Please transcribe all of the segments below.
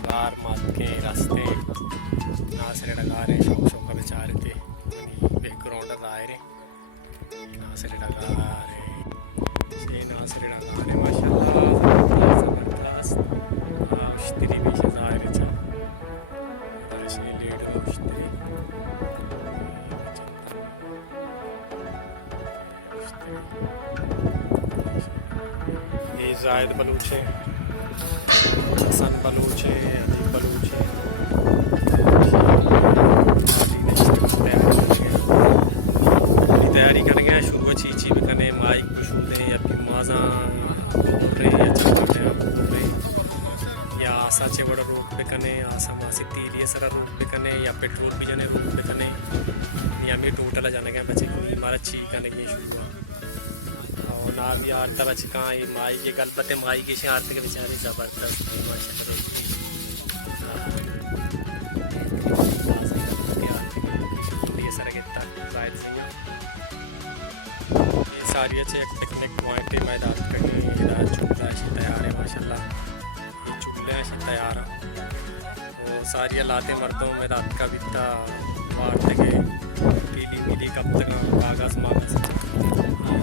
डगार मात के रास्ते नासिर डगार शौक शौक का बेचारे थे बैकग्राउंड आए रे नासिर डगार ये नासिर डगार माशाल्लाह ज़बरदस्त उश्तरी भी ज़ाहिर है ऐसे लीड उश्तरी ये जाहिद बलूच है, हसन बलूच है, अली बलूच है। तैयारी कर गए शुरू चीची भी करने माइक पुशू दे या फिर माजा रहे या चमटे रहे या आशा चे बड़ा रोड पे कने आशा मासी तेल ये सारा रोड पे कने या पेट्रोल भी जाने रोड पे कने या मैं टोटल जाने गए बच्चे हमारा ची करने की शुरू ना भी आरता बच्चे कहाँ ये माई के गलबते माई के आरते के बेचारे ज़बरदस्त माशाल्लाह ये सारा कितना शायद से ये सारी अच्छे पिकनिक पॉइंट है मैदान कहीं चूल्हा ऐसे तैयार है माशाल्लाह ये चूल्हे ऐसे तैयार है वो सारी लाते मर्दों में रात का बिता बाहर तक पीली पीली कब तक कागज़ मागज़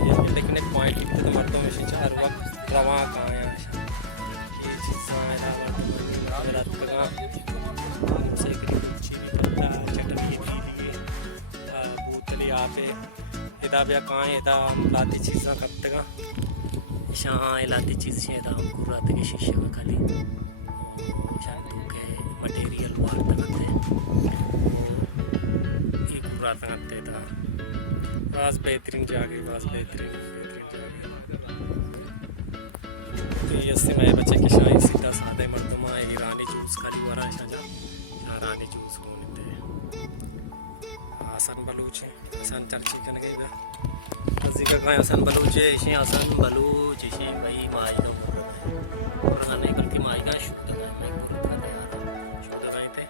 ये पिकनिक पॉइंट तो मर्दों में हर वक्त रवा कहाँ है ये चीज़ें रात का से चीनी पत्ता चटनी पीली बोतल यहाँ पे इदा भी कहाँ है इदा लाती चीज़ें कब तक शाह लाती चीज़ से इदा रात के शीशे में खाली मटेरियल वार तकते एक पूरा तकते था बस बेहतरीन जाके बस बेहतरीन तो ये से मैं बच्चे के शाही सीधा सादे मर्दमा ईरानी जूस खाली वरा शाजा ईरानी जूस होने हसन बलूच है हसन चर्ची करने गई ना कजी का कहाँ हसन बलूच है इसे हसन बलूच इसे भाई माई का और खाने कल की माई का शुद्ध है मैं शुद्ध रहे थे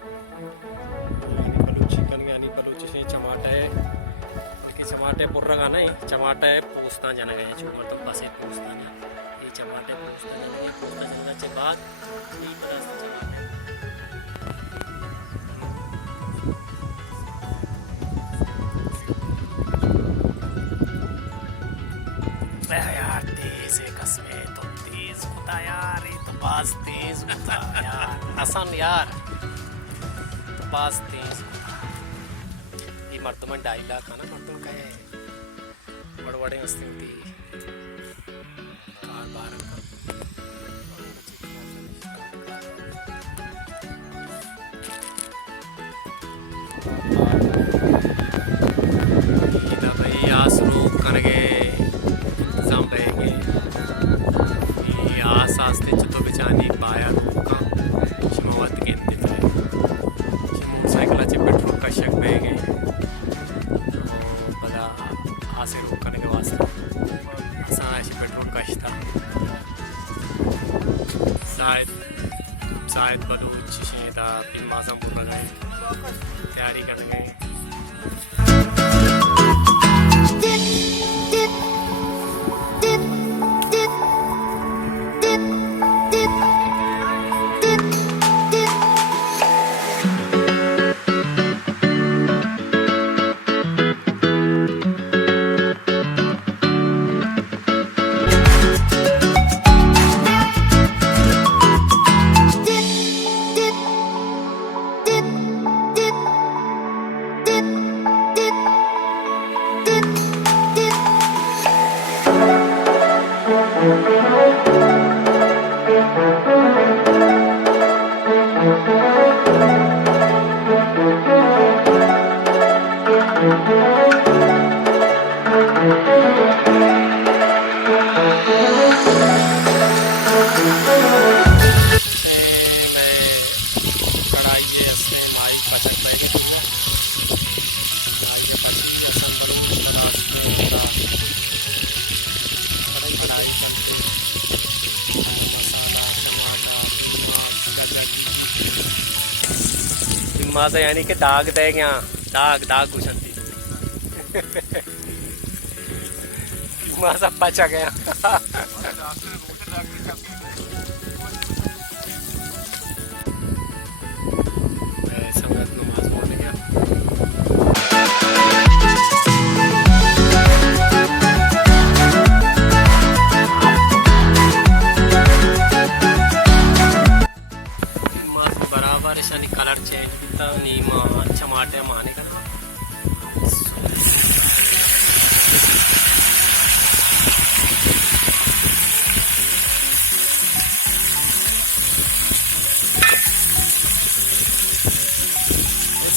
बलूच चिकन यानी बलूच इसे टमाटर है चमाटे पुर्रा का नहीं चमाटे पोस्ता जाना गया छोड़ तो बस एक पोस्ता जाना ये चमाटे पोस्ता जाना ये पोस्ता चलने के बाद ये तरह से चमाटे यार तेज है कसमे तो तेज होता यार ये तो पास तेज होता यार हसन यार तो पास तेज ये मर्दमन डायलॉग था ना मर्दम का है बड़े हस्ती होती बार बार भाई आस लोग करके इंतजाम रहेंगे ये आस आस्ते चतो बेचानी बाया का शिमावत के अंदर मोटरसाइकिल अच्छे पेट्रोल का शक रहेंगे से रोक करने के वास्ते आसान ऐसे पेट्रोल का था शायद बलूच शेदा फिर माजमपुर में गए तैयारी करने गए मासा यानी कि दाग दे गया दाग दाग घुसती मासा पचा गया परेशानी कलर चेंज किया नीमा टमाटे माने का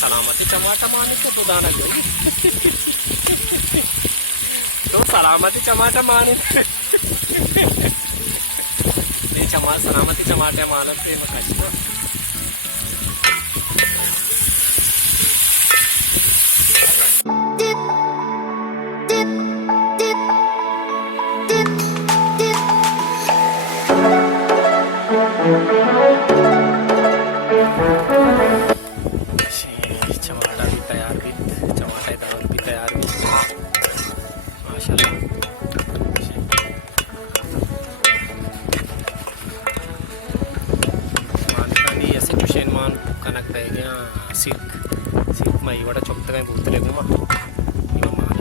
सलामती टमाटा माने को तो दाना गई तो सलामती टमाटा माने नहीं सलामती टमाटे मानते मकाशी टमाटा भी तैयार भी टमाटा दाल भी तैयार भी माशाल्लाह मानकानी ऐसे कुशेन मान कनक रह गया सिल्क सिल्क में इवड़ा चुपता है भूतले घुमा इवा मानका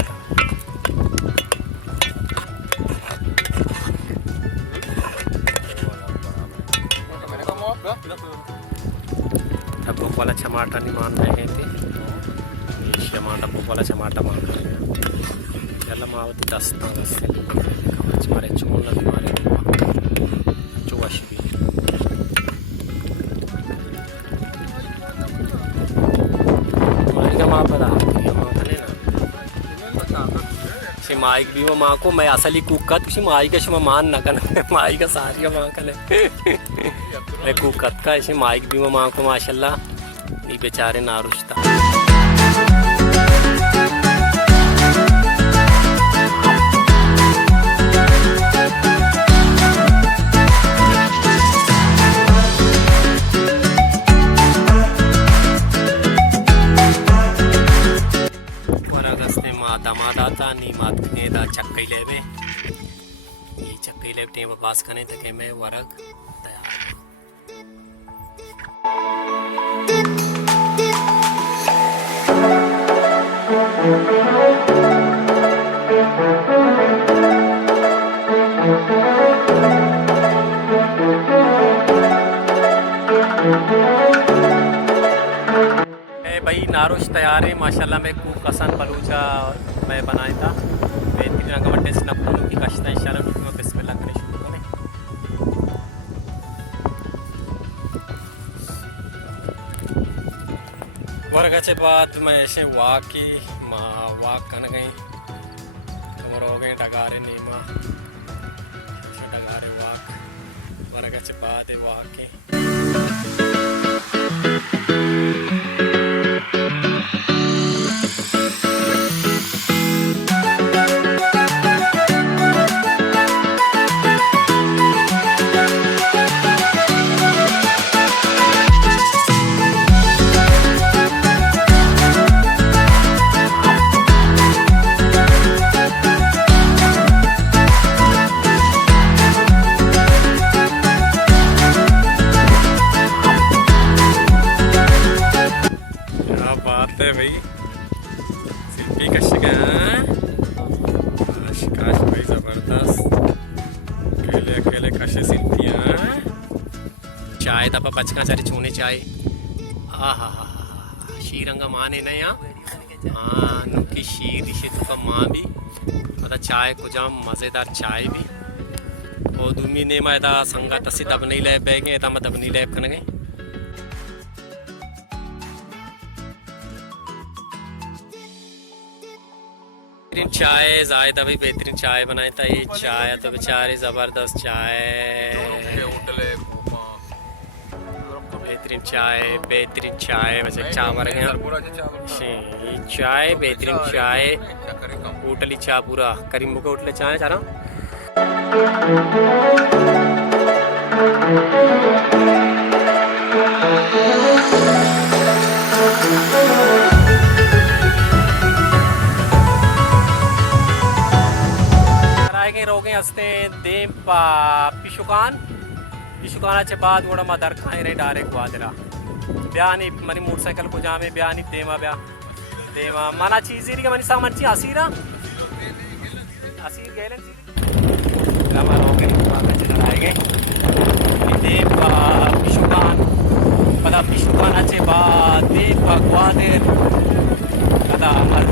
वाला टमाटा नहीं मान रहे थे टमाटा वाला टमाटा मान रहे हैं चल मावती दस्ता हमारे चून लगी मारे चुवाश भी माँ पता माइक भी वो माँ को मैं असली कुकत किसी माई का शुमा मान न करना माई का सारी माँ का मैं कुकत का ऐसे माइक भी वो माँ को माशाल्लाह ये बेचारे नारुश्ता दामादाता नी मात के दा चक्कई लेवे ये चक्कई लेवटे वो पास करने तके मैं वरग तैयार भाई नारुश तैयार है माशाल्लाह मैं खूब कसन बलूचा मैं बनाया था बेहतरीन रंग में टेस्ट नपनों की कश्ता इंशाल्लाह मैं बिस्मिल्लाह करें शुरू करें वर्गाचे बाद मैं ऐसे वाक करने गई कमर हो गए डगारे नीमा डगारे वाक वर्गाचे बाद वाक भाई सिल्पी कशिका काश भाई जबरदस्त अकेले अकेले कशे सिल्पियाँ चाय तपा पचका चारी छूने चाय आहा शीरंगा माने ना यहाँ हाँ नुकी शीर इसे तो माँ भी पता चाय को जाम मज़ेदार चाय भी और दूमी ने मैं था संगा तसी दब नहीं ले बैगे था मैं दब नहीं ले करने गए बेहतरीन चाय जायद अभी बेहतरीन चाय बनाई था ये चाय तो बेचारे जबरदस्त चाय बेहतरीन चाय वैसे चावल चाय बेहतरीन चाय होटली चाय पूरा करीम बुके होटले चाय चारा रोगे हस्ते देम पिशुकानाचे बाद वोड़ा मदर खाए रे डायरेक्ट वादरा ब्यानी मनी मोटरसाइकिल को जामे ब्यानी देमा मना चीज़ ही मनी सामान ची असीर गेलन गमा रोगे चलाए गए देम पिशुकान पता पिशुकान di pagwadir kada amal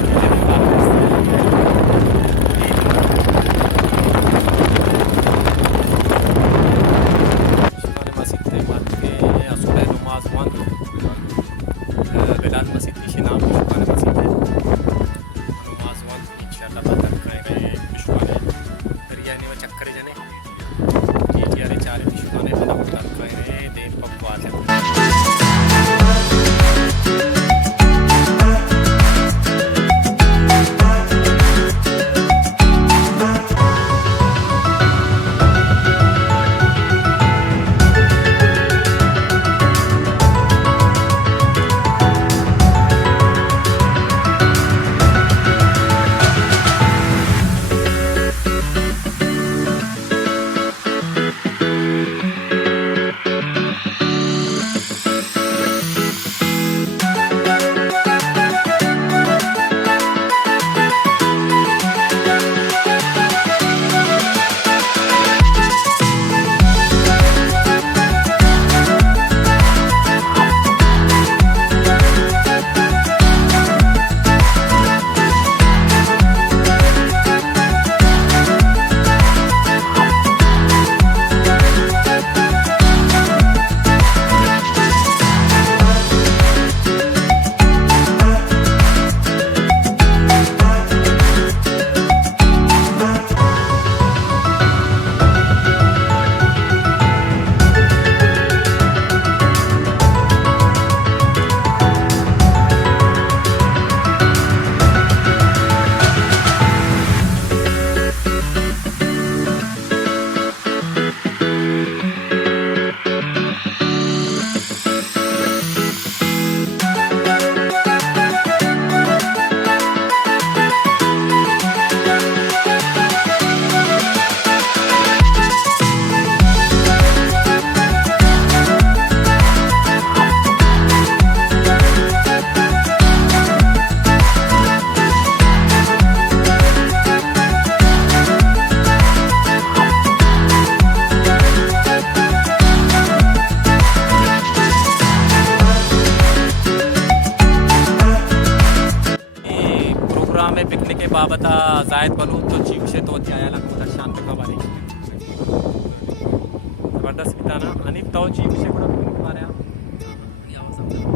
बाबत जायद बलून तो चीव से तो आयाला शांत खबर जबरदस्त बिताना आणि तो चीव से కూడా माऱ्या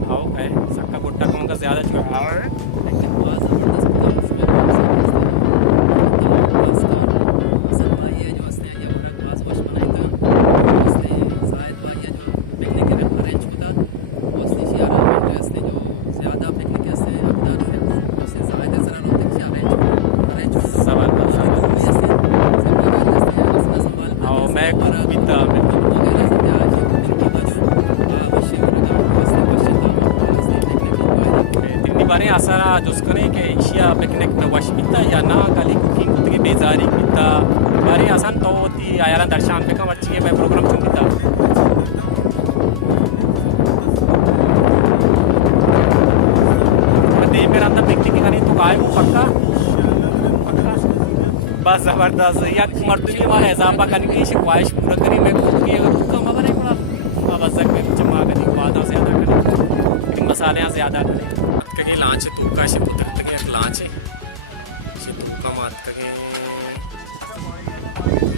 आओ काय सक्का गुट्टा कौन का ज्यादा चुका असा जुसकने के इशिया पिकनिक में वश बिता या ना कली कुकिंग कुतगे बेजारी बिता बारी आसान तो ती आयाला दर्शन पे का अच्छी है भाई प्रोग्राम चुन बिता दे मेरा अंदर पिकनिक करनी तो काय वो पक्का पक्का बस जबरदस्त या मर्दनी मां हिसाबा करने की ख्वाहिश पूरा करी मैं खुद की अगर तुका मगर नहीं पड़ा बस जग में जमा करनी वादा ज्यादा करें मसाले ज्यादा करें कगे लांच तुक्का से पुत्रत के लांच से तुक्का मात कगे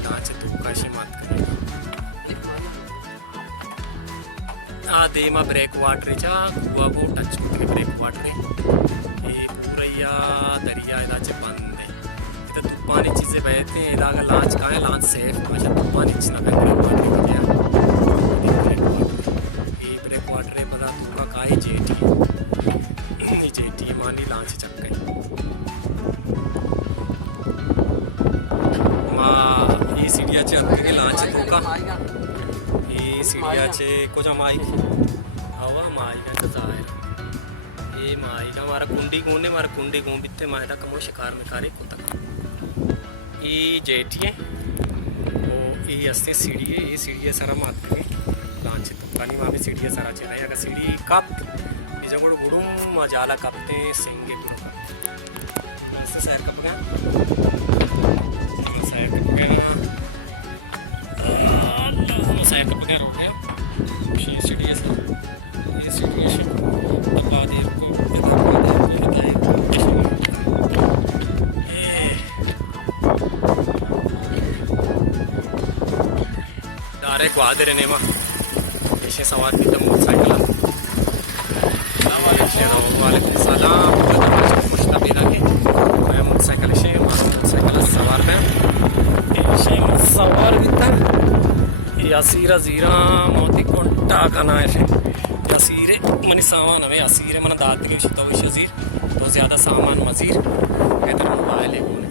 लांच तुक्का से मात कगे आ दे मा ब्रेक वाटर चा कुआ को टच के ब्रेक वाटर ये पूरा दरिया इदाचे बंद है तो तुप्पानी चीजें बहते हैं इदागा लांच का है लांच सेफ अच्छा तुप्पानी चीज ना ब्रेक वाटर हो गया ये ब्रेक वाटर है पता तुक्का का है जेटी जेटी मानी लांच चक्के मां ये सीढ़िया चे अंदर के लांच तुक्का ये सीढ़िया चे कुछ हमारी हवा माई का जाहिर ये माई का हमारा कुंडी गों बित्ते मायदा कमो शिकार में कारे को तक ये जेटी है वो ये अस्ते सीढ़ी है ये सीढ़ी सारा मात के लांच तुक्का नहीं मामी सीढ़ी सारा चला या का सीढ़ी कप निजगुड़ गुड़ूम जाला कपते सिंगे पूरा इससे सैर कप गया सैर कप गया रोटे ये सीढ़ी है सारे ग्वादर ने मा इसे सवार भी तो मोटरसाइकिल वालेकुम सलाम खुश तबीला के मैं मोटरसाइकिल से मोटरसाइकिल सवार में इसे सवार भी था यासीरा जीरा मोती कोंटा खाना है यासीरे मनी सामान हमें यासीरे मन दात के तो विशजीर तो ज़्यादा सामान मजीर कहते मोबाइल है